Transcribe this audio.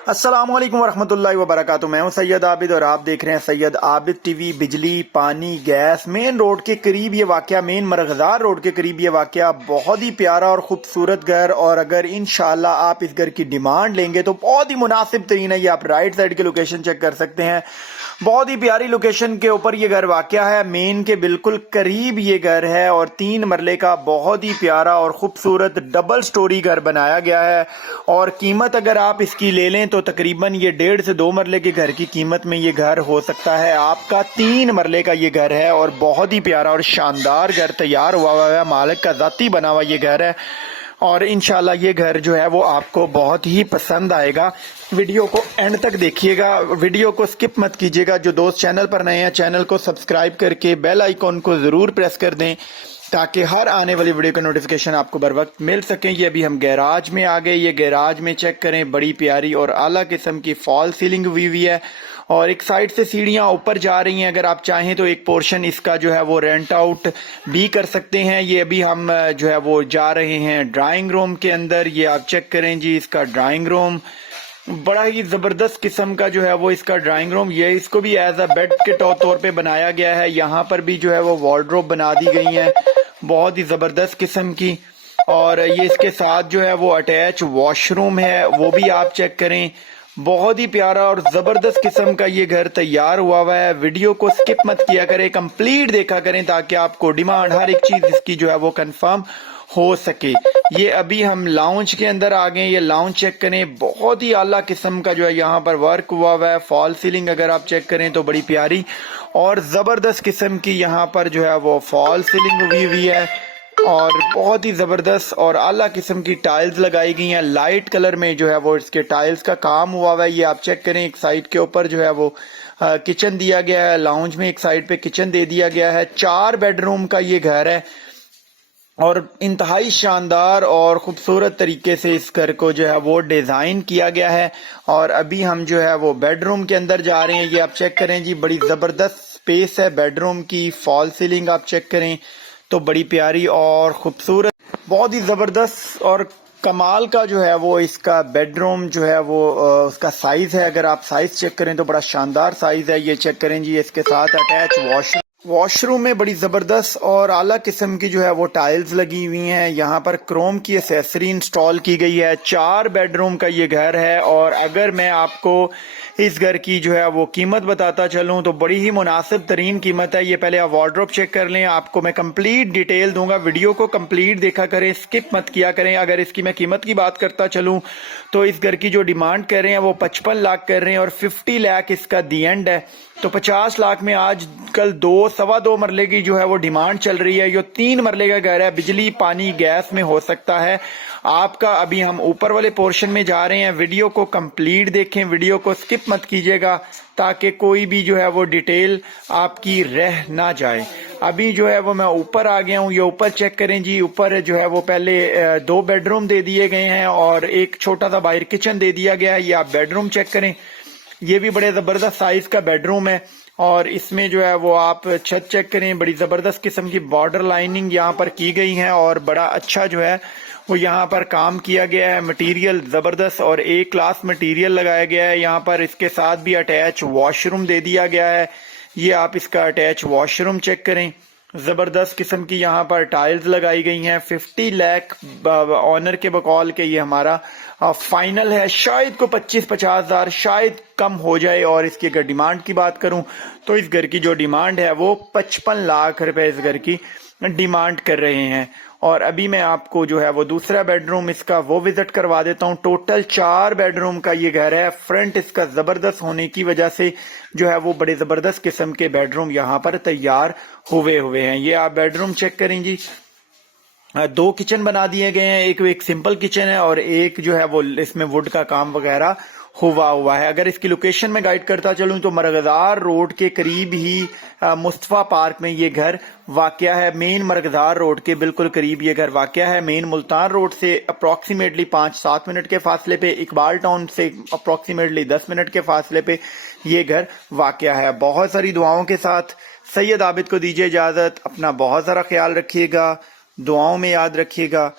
अस्सलाम वालेकुम वरहमतुल्लाहि वबरकातुहू। मैं हूं सैयद आबिद और आप देख रहे हैं सैयद आबिद टीवी। बिजली, पानी, गैस, मेन रोड के करीब ये वाकया, मेन मरगजार रोड के करीब ये वाकया, बहुत ही प्यारा और खूबसूरत घर। और अगर इंशाल्लाह आप इस घर की डिमांड लेंगे तो बहुत ही मुनासिब तरीन है। ये आप राइट साइड की लोकेशन चेक कर सकते हैं। बहुत ही प्यारी लोकेशन के ऊपर ये घर वाकया है। मेन के बिल्कुल करीब ये घर है और 3 मरले का बहुत ही प्यारा और खूबसूरत डबल स्टोरी घर बनाया गया है। और कीमत अगर आप इसकी ले लें तो तकरीबन ये 1.5 से 2 मरले के घर की कीमत में ये घर हो सकता है आपका। 3 मरले का ये घर है और बहुत ही प्यारा और शानदार घर तैयार हुआ है। मालिक का जाती बना हुआ ये घर है और इंशाल्लाह ये घर जो है वो आपको बहुत ही पसंद आएगा। वीडियो को एंड तक देखिएगा, वीडियो को स्किप मत कीजिएगा। जो दोस्त चैनल पर नए हैं चैनल को सब्सक्राइब करके बेल आइकॉन को ज़रूर प्रेस कर दें ताकि हर आने वाली वीडियो का नोटिफिकेशन आपको बर वक्त मिल सके। ये अभी हम गैराज में आ गए। ये गैराज में चेक करें, बड़ी प्यारी और आला किस्म की फॉल सीलिंग हुई हुई है और एक साइड से सीढ़ियां ऊपर जा रही हैं। अगर आप चाहें तो एक पोर्शन इसका जो है वो रेंट आउट भी कर सकते हैं। ये अभी हम जो है वो जा रहे हैं ड्राइंग रूम के अंदर। ये आप चेक करें जी, इसका ड्राइंग रूम बड़ा ही जबरदस्त किस्म का जो है वो इसका ड्राइंग रूम। ये इसको भी एज अ बेड के तौर पे बनाया गया है। यहाँ पर भी जो है वो वार्डरोब बना दी गई है बहुत ही जबरदस्त किस्म की। और ये इसके साथ जो है वो अटैच वॉशरूम है, वो भी आप चेक करें। बहुत ही प्यारा और जबरदस्त किस्म का ये घर तैयार हुआ है। वीडियो को स्किप मत किया करें, कंप्लीट देखा करें ताकि आपको डिमांड हर एक चीज इसकी जो है वो कंफर्म हो सके। ये अभी हम लाउंज के अंदर आ गए। ये लाउंज चेक करें, बहुत ही आला किस्म का जो है यहाँ पर वर्क हुआ है। फॉल सीलिंग अगर आप चेक करें तो बड़ी प्यारी और जबरदस्त किस्म की यहाँ पर जो है वो फॉल सीलिंग हुई हुई है और बहुत ही जबरदस्त और आला किस्म की टाइल्स लगाई गई हैं। लाइट कलर में जो है वो इसके टाइल्स का काम हुआ है। ये आप चेक करें, एक साइड के ऊपर जो है वो किचन दिया गया है। लाउंज में एक साइड पे किचन दे दिया गया है। 4 बेडरूम का ये घर है और इंतहाई शानदार और खूबसूरत तरीके से इस घर को जो है वो डिजाइन किया गया है। और अभी हम जो है वो बेडरूम के अंदर जा रहे हैं। ये आप चेक करें जी, बड़ी जबरदस्त स्पेस है बेडरूम की। फॉल सीलिंग आप चेक करें तो बड़ी प्यारी और खूबसूरत, बहुत ही जबरदस्त और कमाल का जो है वो इसका बेडरूम जो है वो उसका साइज है। अगर आप साइज चेक करें तो बड़ा शानदार साइज है। ये चेक करें जी, इसके साथ अटैच वॉशरूम में बड़ी जबरदस्त और आला किस्म की जो है वो टाइल्स लगी हुई हैं। यहाँ पर क्रोम की एसेसरी इंस्टॉल की गई है। 4 बेडरूम का ये घर है और अगर मैं आपको इस घर की जो है वो कीमत बताता चलूं तो बड़ी ही मुनासिब तरीन कीमत है। ये पहले आप वार्डरोब चेक कर लें, आपको मैं कंप्लीट डिटेल दूंगा। वीडियो को कंप्लीट देखा करें, स्किप मत किया करें। अगर इसकी मैं कीमत की बात करता चलूं तो इस घर की जो डिमांड कर रहे हैं वो 55 लाख कर रहे हैं और 50 लाख इसका दी एंड है। तो 50 लाख में आज कल 2-2.25 मरले की जो है वो डिमांड चल रही है। ये 3 मरले का घर है, बिजली पानी गैस में हो सकता है आपका। अभी हम ऊपर वाले पोर्शन में जा रहे हैं। वीडियो को कंप्लीट देखें, वीडियो को स्किप मत कीजिएगा ताकि कोई भी जो है वो डिटेल आपकी रह ना जाए। अभी जो है वो मैं ऊपर आ गया हूँ। ये ऊपर चेक करें जी, ऊपर जो है वो पहले 2 बेडरूम दे दिए गए हैं और एक छोटा सा बाहर किचन दे दिया गया है। ये आप बेडरूम चेक करें, ये भी बड़े जबरदस्त साइज का बेडरूम है और इसमें जो है वो आप छत चेक करें, बड़ी जबरदस्त किस्म की बॉर्डर लाइनिंग यहाँ पर की गई है और बड़ा अच्छा जो है वो यहाँ पर काम किया गया है। मटेरियल जबरदस्त और एक क्लास मटेरियल लगाया गया है यहाँ पर। इसके साथ भी अटैच वॉशरूम दे दिया गया है। ये आप इसका अटैच वॉशरूम चेक करें, जबरदस्त किस्म की यहाँ पर टाइल्स लगाई गई हैं। 50 लाख ऑनर के बकौल के ये हमारा फाइनल है। शायद को 25-50 हजार शायद कम हो जाए। और इसकी अगर डिमांड की बात करूं तो इस घर की जो डिमांड है वो 55 लाख रुपए इस घर की डिमांड कर रहे हैं। और अभी मैं आपको जो है वो दूसरा बेडरूम इसका वो विजिट करवा देता हूं। टोटल 4 बेडरूम का ये घर है। फ्रंट इसका जबरदस्त होने की वजह से जो है वो बड़े जबरदस्त किस्म के बेडरूम यहाँ पर तैयार हुए हैं। ये आप बेडरूम चेक करें जी, 2 किचन बना दिए गए हैं। एक सिंपल किचन है और एक जो है वो इसमें वुड का काम वगैरह हुआ है। अगर इसकी लोकेशन में गाइड करता चलूं तो मरगजार रोड के करीब ही मुस्तफा पार्क में ये घर वाकया है। मेन मरगजार रोड के बिल्कुल करीब ये घर वाकया है। मेन मुल्तान रोड से अप्रोक्सीमेटली 5-7 मिनट के फासले पे, इकबाल टाउन से अप्रोक्सीमेटली 10 मिनट के फासले पे ये घर वाकया है। बहुत सारी दुआओं के साथ सैयद आबिद को दीजिए इजाजत। अपना बहुत सारा ख्याल रखिएगा, दुआओं में याद रखिएगा।